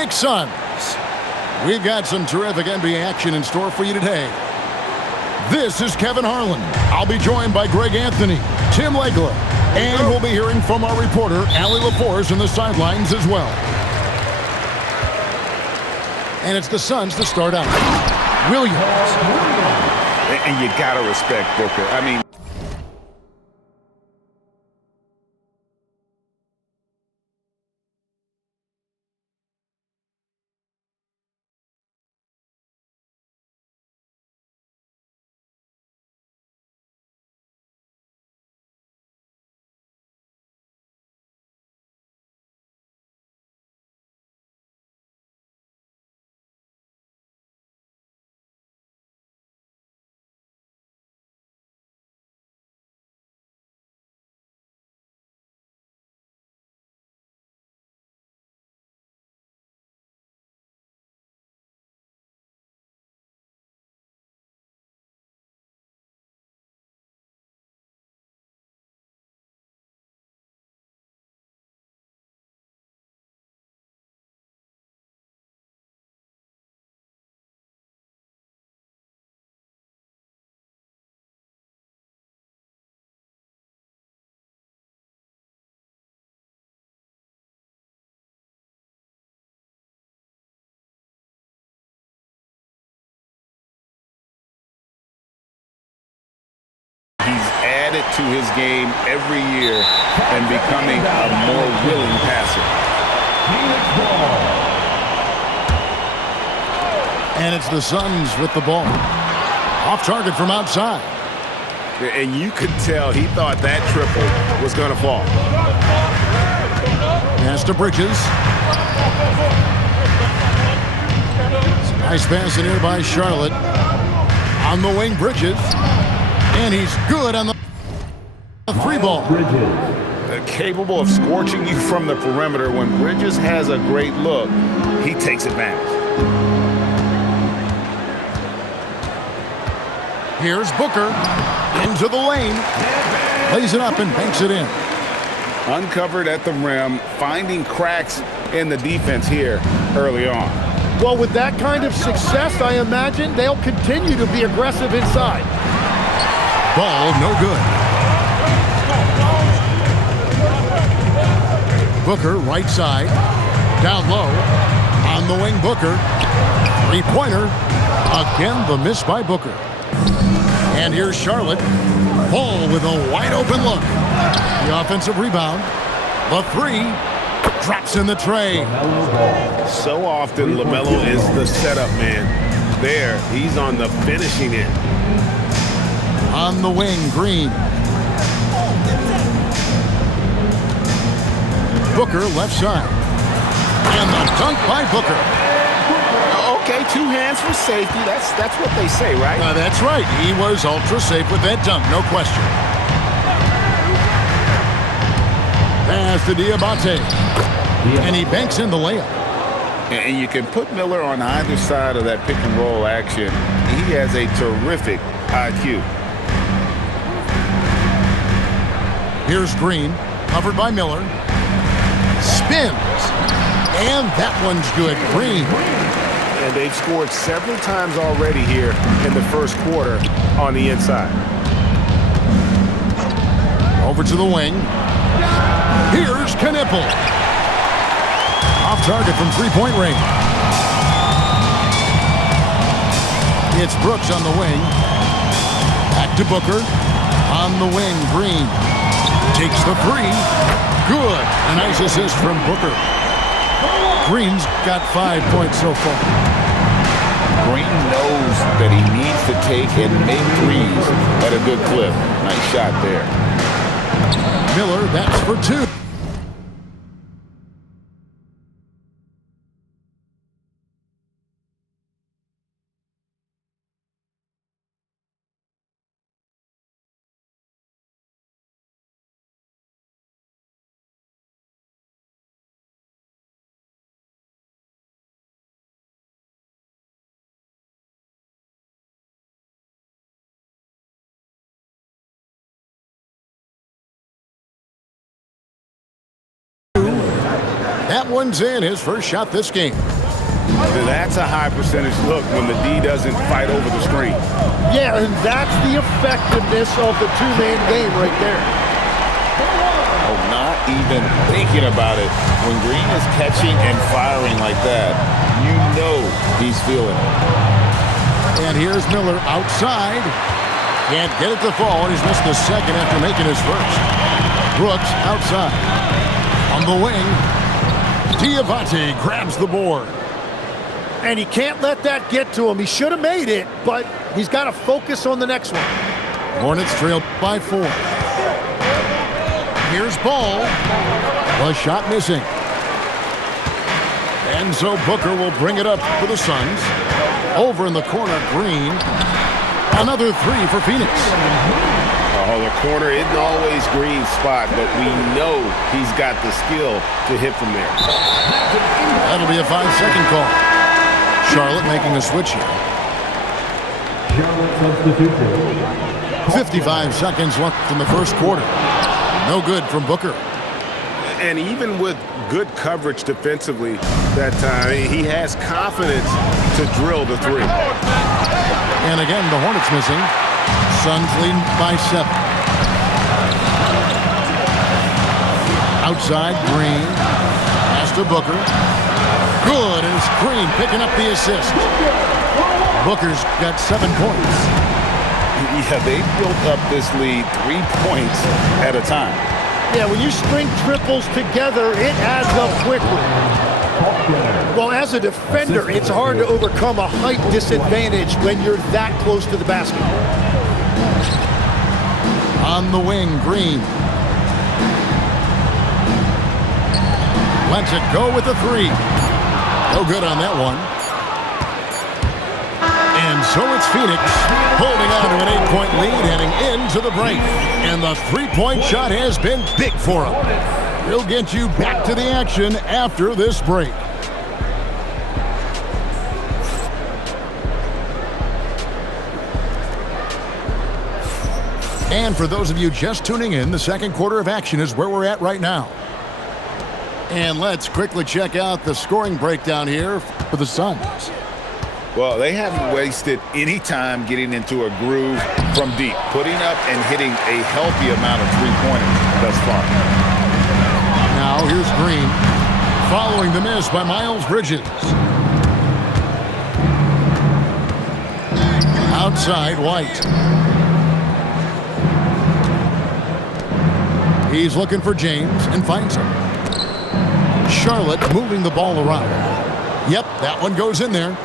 Phoenix Suns. We've got some terrific NBA action in store for you today. This is Kevin Harlan. I'll be joined by Greg Anthony, Tim Legler, and we'll be hearing from our reporter, Allie LaForce, on the sidelines as well. And it's the Suns to start out. Williams. And you got to respect Booker. I mean, he's added to his game every year and becoming a more willing passer. And it's the Suns with the ball. Off target from outside. And you could tell he thought that triple was going to fall. Pass to Bridges. Nice pass in here by Charlotte. On the wing, Bridges. And he's good on the three ball. Capable of scorching you from the perimeter. When Bridges has a great look, he takes advantage. Here's Booker into the lane. Lays it up and banks it in. Uncovered at the rim, finding cracks in the defense here early on. Well, with that kind of success, I imagine they'll continue to be aggressive inside. Ball no good. Booker right side. Down low. On the wing, Booker. Three-pointer. Again, the miss by Booker. And here's Charlotte. Ball with a wide-open look. The offensive rebound. The three. Drops in the tray. So often, LaMelo is the setup man. There, he's on the finishing end. On the wing, Green. Booker left side. And the dunk by Booker. Okay, two hands for safety. That's what they say, right? That's right. He was ultra safe with that dunk, no question. Pass to Diabate. And he banks in the layup. And you can put Miller on either side of that pick and roll action. He has a terrific IQ. Here's Green, covered by Miller. Spins. And that one's good. Green. And they've scored several times already here in the first quarter on the inside. Over to the wing. Here's Knipple. Off target from three-point range. It's Brooks on the wing. Back to Booker. On the wing, Green. Takes the three. Good. A nice assist from Booker. Green's got 5 points so far. Green knows that he needs to take and make threes at a good clip. Nice shot there. Miller, that's for two. That one's in, his first shot this game. That's a high percentage look when the D doesn't fight over the screen. Yeah, and that's the effectiveness of the two-man game right there. Oh, not even thinking about it. When Green is catching and firing like that, you know he's feeling it. And here's Miller outside. Can't get it to fall, and he's missed the second after making his first. Brooks outside. On the wing, Diabate grabs the board. And he can't let that get to him. He should have made it, but he's got to focus on the next one. Hornets trailed by 4. Here's Ball. A shot missing. And so Booker will bring it up for the Suns. Over in the corner, Green. Another 3 for Phoenix. Oh, the corner isn't always Green's spot, but we know he's got the skill to hit from there. That'll be a 5-second call. Charlotte making a switch here. 55 seconds left in the first quarter. No good from Booker. And even with good coverage defensively that time, he has confidence to drill the 3. And again, the Hornets missing. Suns leading by 7. Outside, Green. Pass to Booker. Good, and it's Green picking up the assist. Booker's got 7 points. Yeah, they built up this lead 3 points at a time. Yeah, when you string triples together, it adds up quickly. Well, as a defender, it's hard to overcome a height disadvantage when you're that close to the basket. On the wing, Green. Lets it go with the 3. No good on that one. And so it's Phoenix holding on to an 8-point lead heading into the break. And the 3-point shot has been big for him. We'll get you back to the action after this break. And for those of you just tuning in, the second quarter of action is where we're at right now. And let's quickly check out the scoring breakdown here for the Suns. Well, they haven't wasted any time getting into a groove from deep, putting up and hitting a healthy amount of three-pointers thus far. Now here's Green, following the miss by Miles Bridges. Outside, White. He's looking for James and finds him. Charlotte moving the ball around. Yep, that one goes in there.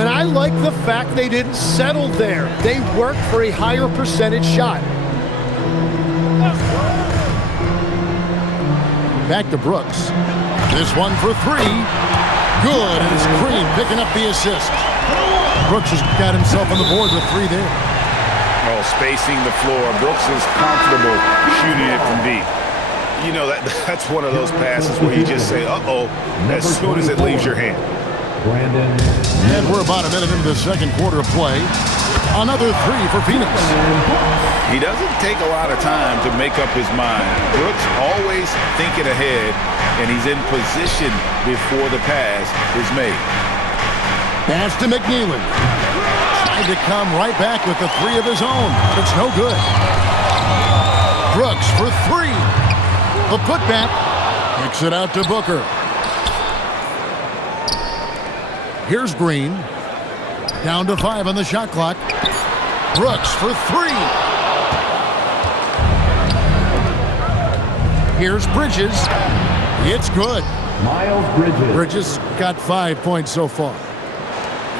And I like the fact they didn't settle there. They worked for a higher percentage shot. Back to Brooks. This one for 3. Good, and it's Green picking up the assist. Brooks has got himself on the board with 3 there. Oh, spacing the floor. Brooks is comfortable shooting it from deep. You know, that's one of those passes where you just say, uh-oh, as soon as it leaves your hand. And we're about a minute into the second quarter of play. Another 3 for Phoenix. He doesn't take a lot of time to make up his mind. Brooks always thinking ahead, and he's in position before the pass is made. Pass to McNeely. Trying to come right back with the 3 of his own, but it's no good. Brooks for 3. The putback. Kicks it out to Booker. Here's Green. Down to 5 on the shot clock. Brooks for 3. Here's Bridges. It's good. Miles Bridges. Bridges got 5 points so far.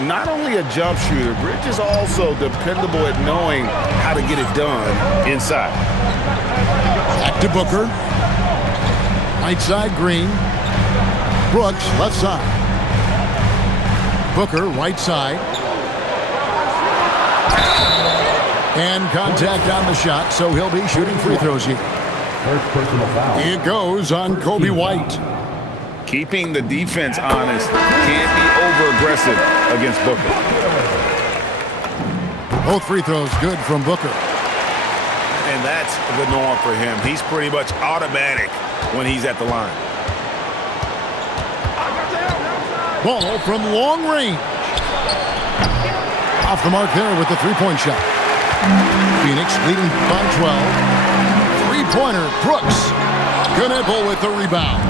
Not only a jump shooter, Bridges also dependable at knowing how to get it done inside. Back to Booker. Right side, Green. Brooks, left side. Booker, right side. And contact on the shot, so he'll be shooting free throws here. First personal foul. It goes on Kobe White. Keeping the defense honest. Can't be over-aggressive against Booker. Both free throws good from Booker. And that's the norm for him. He's pretty much automatic when he's at the line. Ball from long range. Off the mark there with the three-point shot. Phoenix leading by 12. Three-pointer, Brooks. Knebel with the rebound.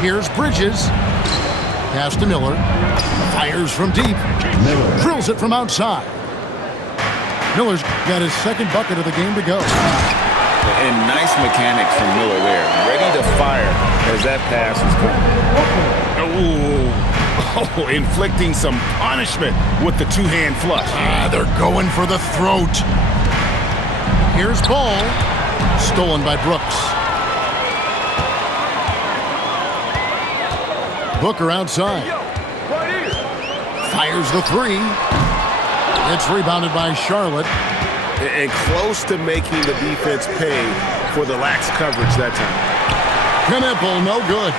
Here's Bridges. Pass to Miller. Fires from deep. Drills it from outside. Miller's got his second bucket of the game to go. And nice mechanics from Miller there. Ready to fire as that pass is coming. Oh, inflicting some punishment with the two-hand flush. They're going for the throat. Here's ball. Stolen by Brooks. Booker outside. Fires the three. It's rebounded by Charlotte. And close to making the defense pay for the lax coverage that time. Knebel, no good.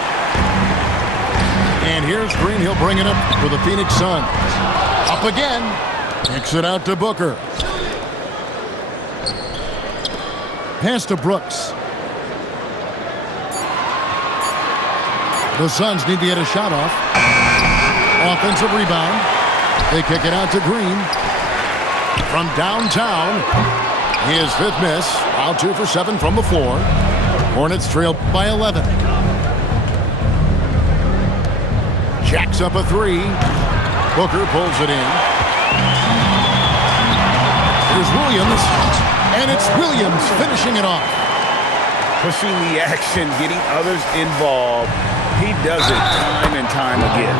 And here's Green. He'll bring it up for the Phoenix Suns. Up again. Kicks it out to Booker. Pass to Brooks. The Suns need to get a shot off. Offensive rebound. They kick it out to Green. From downtown, his fifth miss. Out 2 for 7 from the floor. Hornets trail by 11. Jacks up a three. Booker pulls it in. Here's Williams. And it's Williams finishing it off. Pushing the action, getting others involved. He does it time and time again.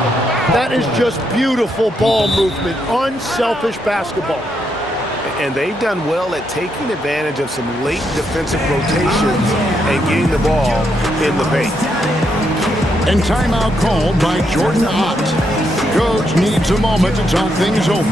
That is just beautiful ball movement, unselfish basketball. And they've done well at taking advantage of some late defensive rotations and getting the ball in the paint. And timeout called by Jordan Ott. Coach needs a moment to talk things over.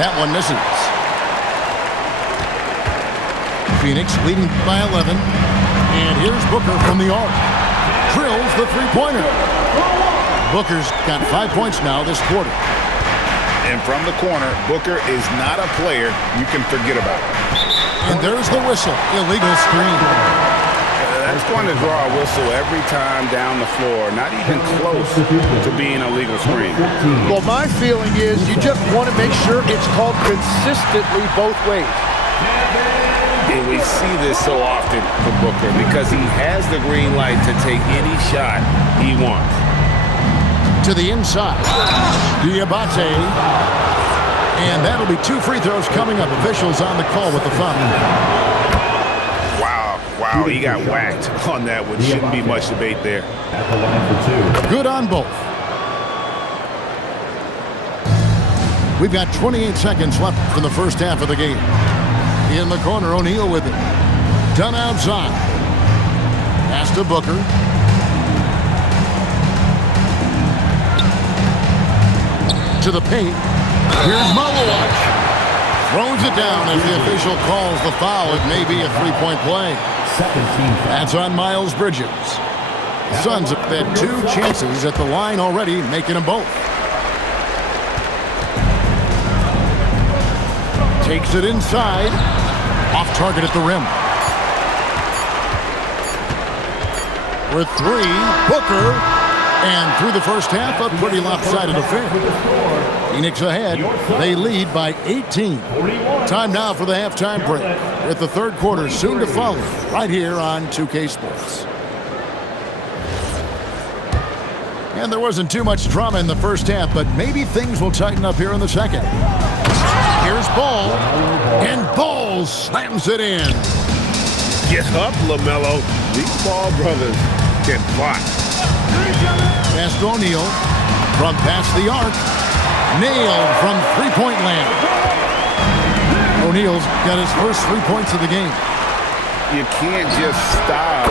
That one misses. Phoenix leading by 11. And here's Booker from the arc. Drills the three-pointer. Booker's got 5 points now this quarter. And from the corner, Booker is not a player you can forget about. And there's the whistle. Illegal screen. That's going to draw a whistle every time down the floor. Not even close to being a legal screen. Well, my feeling is you just want to make sure it's called consistently both ways. And we see this so often for Booker because he has the green light to take any shot he wants. To the inside. Diabate. And that'll be 2 free throws coming up. Officials on the call with the foul. Wow, he got whacked on that one. Shouldn't be much debate there. At the line for 2. Good on both. We've got 28 seconds left in the first half of the game. In the corner, O'Neal with it. Done outside. Pass to Booker. To the paint. Here's Malowich. Throws it down as the official calls the foul. It may be a three-point play. That's on Miles Bridges. Suns have had 2 chances at the line already, making them both. Takes it inside. Off target at the rim. With 3, Booker. And through the first half, a pretty lopsided affair. Phoenix ahead. They lead by 18. Time now for the halftime break, with the third quarter soon to follow, right here on 2K Sports. And there wasn't too much drama in the first half, but maybe things will tighten up here in the second. Here's Ball, and Ball slams it in. Get up, LaMelo. These Ball brothers can fly. Pass to O'Neal from past the arc. Nailed from three-point land. O'Neal's got his first 3 points of the game. You can't just stop